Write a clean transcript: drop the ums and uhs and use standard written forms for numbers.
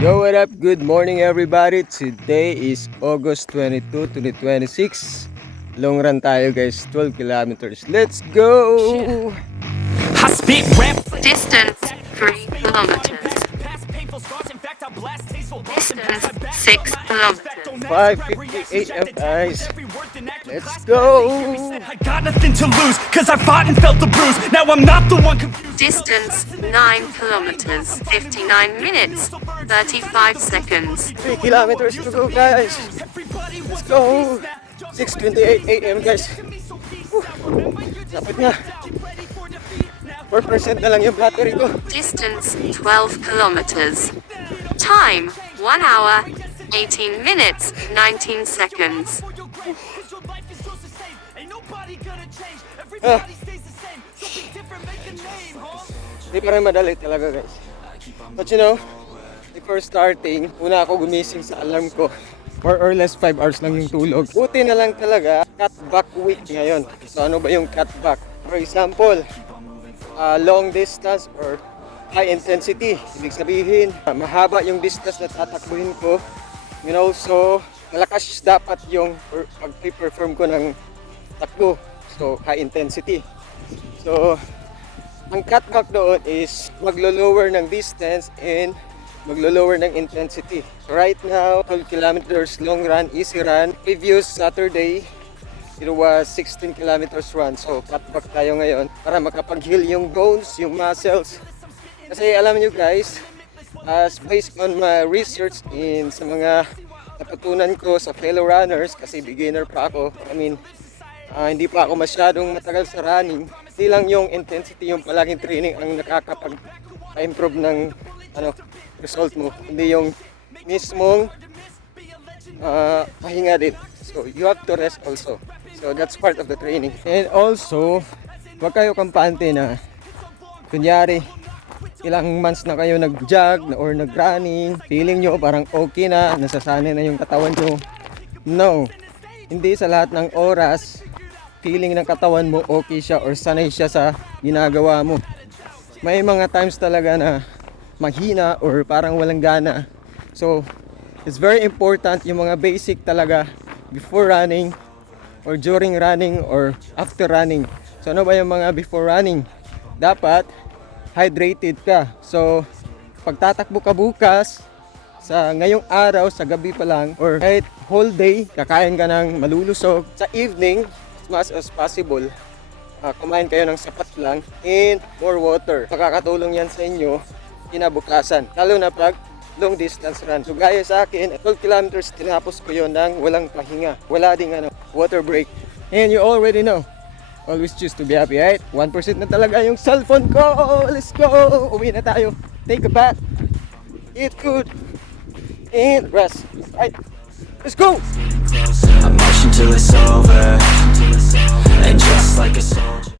Yo, what up? Good morning everybody. Today is August 22, 2026. Long run tayo guys, 12 kilometers. Let's go! I spit rap. Distance 3 kilometers. Distance 6 kilometers. 5:58 AM guys. Let's go! I got nothing to lose, cause I fought and felt the bruise. Now I'm not the one confused. Distance 9 kilometers. 59 minutes. 35 seconds. 3 kilometers to go guys. Let's go! 6:28 AM guys. Dapat nga 4% na lang yung battery ko. Distance 12 kilometers. Time 1 hour 18 minutes 19 seconds. Hindi pa rin madali talaga guys. But you know, before starting, una ako gumising sa alarm ko. More or less 5 hours lang yung tulog. Buti na lang talaga, cutback week ngayon. So ano ba yung cutback? For example, long distance or high intensity. Ibig sabihin, mahaba yung distance na tatakbuhin ko. You know, so malakas dapat yung pag-perform ko ng takbo. So high intensity. So ang cutback doon is maglo-lower ng distance and maglo-lower ng intensity. So right now, 12 kilometers long run, easy run. Previous Saturday, it was 16 kilometers run. So cutback tayo ngayon para makapag-heal yung bones, yung muscles. Kasi alam nyo guys, as based on my research in sa mga natutunan ko sa fellow runners, kasi beginner pa ako, hindi pa ako masyadong matagal sa running. Hindi lang yung intensity, yung palaging training ang nakakapag-improve ng result mo. Hindi yung mismong pahinga din. So you have to rest also. So that's part of the training. And also, wag kayo kampante na kunyari ilang months na kayo nag-jog or nag-running, feeling nyo parang okay na, nasasanay na yung katawan nyo. No, hindi sa lahat ng oras feeling ng katawan mo okay siya or sanay siya sa ginagawa mo. May mga times talaga na mahina or parang walang gana. So it's very important yung mga basic talaga before running or during running or after running. So ano ba yung mga before running? Dapat hydrated ka. So pag tatakbo ka bukas, sa ngayong araw, sa gabi pa lang, or kahit whole day, kakain ka ng malulusog. Sa evening, as much as possible, kumain kayo ng sapat lang and more water. Makakatulong yan sa inyo kinabukasan, lalo na pag long distance run. So gaya sa akin, 12 kilometers, tinapos ko yun ng walang pahinga. Wala ding water break. And you already know, always choose to be happy, right? 1% na talaga yung cellphone ko. Let's go! Uwi na tayo. Take a bath. Eat good. And rest. Right? Let's go! I'm marching till it's over. And just like a soldier